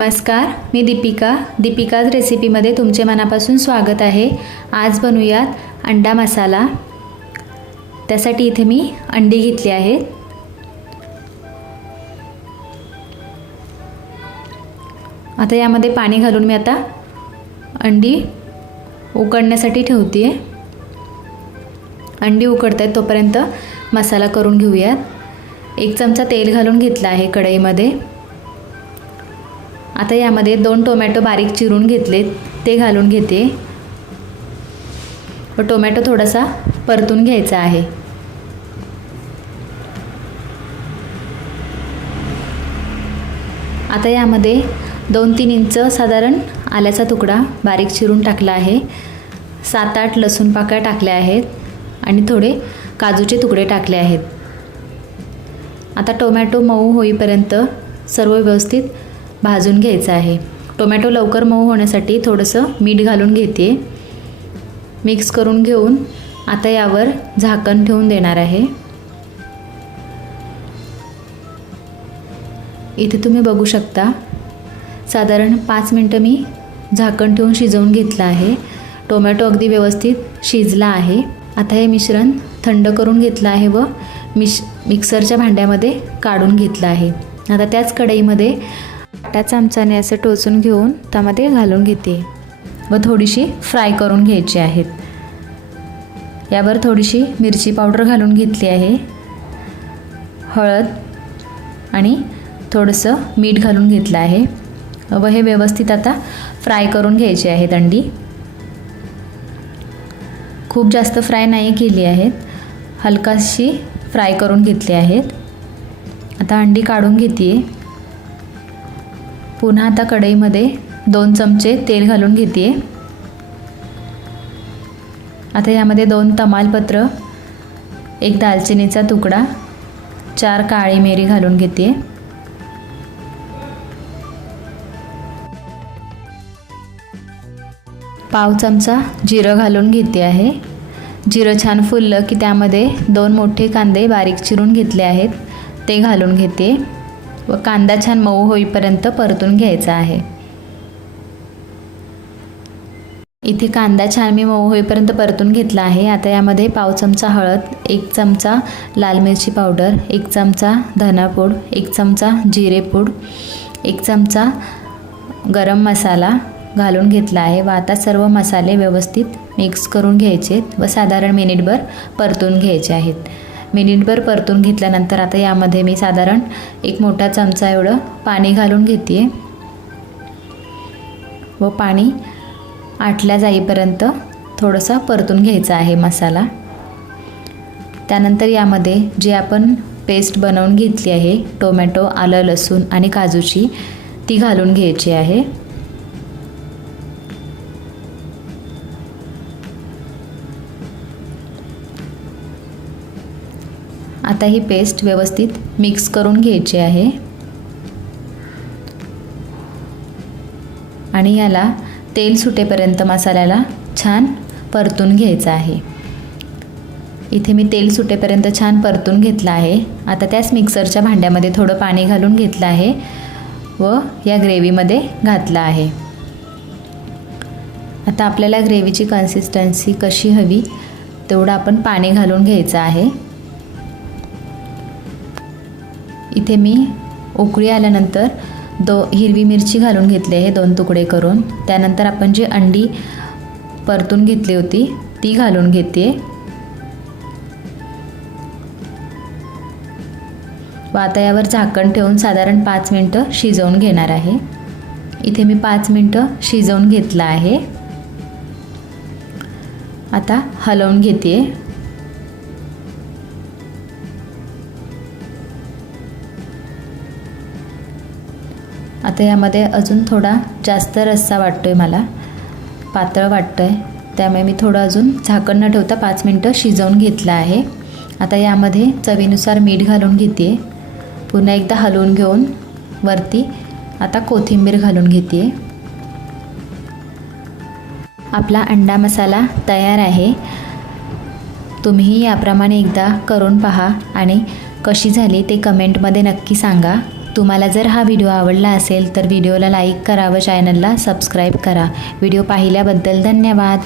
नमस्कार मी दीपिका. दीपिकाज रेसिपीमध्ये तुमचे मनापासून स्वागत आहे. आज बनवूयात अंडा मसाला. त्यासाठी इथे मी अंडी घेतली आहेत. आता यामध्ये पाणी घालून मी आता अंडी उकडण्यासाठी ठेवते आहे अंडी उकडत आहेत तोपर्यंत मसाला करून घेऊयात. एक चमचा तेल घालून घेतला आहे कढईमध्ये. आता यामध्ये दोन टोमॅटो बारीक चिरून घेतलेत ते घालून घेते. व टोमॅटो थोडासा परतून घ्यायचा आहे. आता यामध्ये दोन तीन इंच साधारण आल्याचा तुकडा बारीक चिरून टाकला आहे. सात आठ लसूण पाकळ्या टाकल्या आहेत आणि थोडे काजूचे तुकडे टाकले आहेत. आता टोमॅटो मऊ होईपर्यंत सर्व व्यवस्थित भाजून घ्यायचं आहे. टोमॅटो लवकर मऊ होण्यासाठी थोडंसं मीठ घालून घेते मिक्स करून घेऊन आता यावर झाकण ठेवून देणार आहे. इथे तुम्ही बघू शकता साधारण पाच मिनटं मी झाकण ठेवून शिजवून घेतलं आहे. टोमॅटो अगदी व्यवस्थित शिजला आहे. आता हे मिश्रण थंड करून घेतलं आहे व मिश मिक्सरच्या भांड्यामध्ये काढून घेतलं आहे. आता त्याच कढईमध्ये काटा चमचाने असं टोचून घेऊन त्यामध्ये घालून घेते व थोडीशी फ्राय करून घ्यायची आहेत. यावर थोडीशी मिरची पावडर घालून घेतली आहे. हळद आणि थोडंसं मीठ घालून घेतलं आहे. व हे व्यवस्थित आता फ्राय करून घ्यायचे आहेत अंडी खूप जास्त फ्राय नाही केली आहेत. हलकाशी फ्राय करून घेतली आहेत. आता अंडी काढून घेते पुन्हा आता कढईमध्ये दोन चमचे तेल घालून घेते आता यामध्ये दोन तमालपत्र एक दालचिनीचा तुकडा चार काळी मिरी घालून घेते पाव चमचा जिरं घालून घेते आहे. जिरं छान फुललं की त्यामध्ये दोन मोठे कांदे बारीक चिरून घेतले आहेत. ते घालून घेते. व कांदा छान मऊ होईपर्यंत परतून घ्यायचा आहे. इथे कांदा छान मी मऊ होईपर्यंत परतून घेतला आहे. आता यामध्ये पाव चमचा हळद एक चमचा लाल मिरची पावडर एक चमचा धनापूड एक चमचा जिरेपूड एक चमचा गरम मसाला घालून घेतला आहे. व आता सर्व मसाले व्यवस्थित मिक्स करून घ्यायचे व साधारण मिनिटभर परतून घ्यायचे आहेत. मिनिटभर परतून घेतल्यानंतर आता यामध्ये मी साधारण एक मोठा चमचा एवढं पाणी घालून घेते व पाणी आटल्या जाईपर्यंत थोडंसं परतून घ्यायचा आहे मसाला. त्यानंतर यामध्ये जे आपण पेस्ट बनवून घेतली आहे टोमॅटो आलं लसूण आणि काजूची ती घालून घ्यायची आहे. आता ही पेस्ट व्यवस्थित मिक्स करून घ्यायची आहे. आणि याला तेल सुटेपर्यंत मसाल्याला छान परतून घ्यायचं आहे. इथे मी तेल सुटेपर्यंत छान परतून घेतलं आहे. आता त्याच मिक्सरच्या भांड्यामध्ये थोडं पाणी घालून घेतलं आहे व या ग्रेव्हीमध्ये घातलं आहे. आता आपल्याला ग्रेव्हीची कन्सिस्टन्सी कशी हवी तेवढं आपण पाणी घालून घ्यायचं आहे. इथे मी उकळी आल्यानंतर दो हिरवी मिरची घालून घेतली आहे दोन तुकडे करून. त्यानंतर आपण जी अंडी परतून घेतली होती ती घालून घेते. वातयावर झाकण ठेवून साधारण पाच मिनटं शिजवून घेणार आहे. इथे मी पाच मिनटं शिजवून घेतलं आहे. आता हलवून घेते. आता यामध्ये अजून थोडा जास्त रस्सा वाटतो आहे मला. पातळ वाटतं आहे त्यामुळे मी थोडं अजून झाकण न ठेवता पाच मिनटं शिजवून घेतलं आहे. आता यामध्ये चवीनुसार मीठ घालून घेते पुन्हा एकदा हलवून घेऊन वरती आता कोथिंबीर घालून घेते आपला अंडा मसाला तयार आहे. तुम्हीही याप्रमाणे एकदा करून पहा आणि कशी झाली ते कमेंटमध्ये नक्की सांगा. तुम्हाला जर हा व्हिडिओ आवडला असेल तर व्हिडिओला लाईक करा व चॅनलला सबस्क्राईब करा. व्हिडिओ पाहिल्याबद्दल धन्यवाद.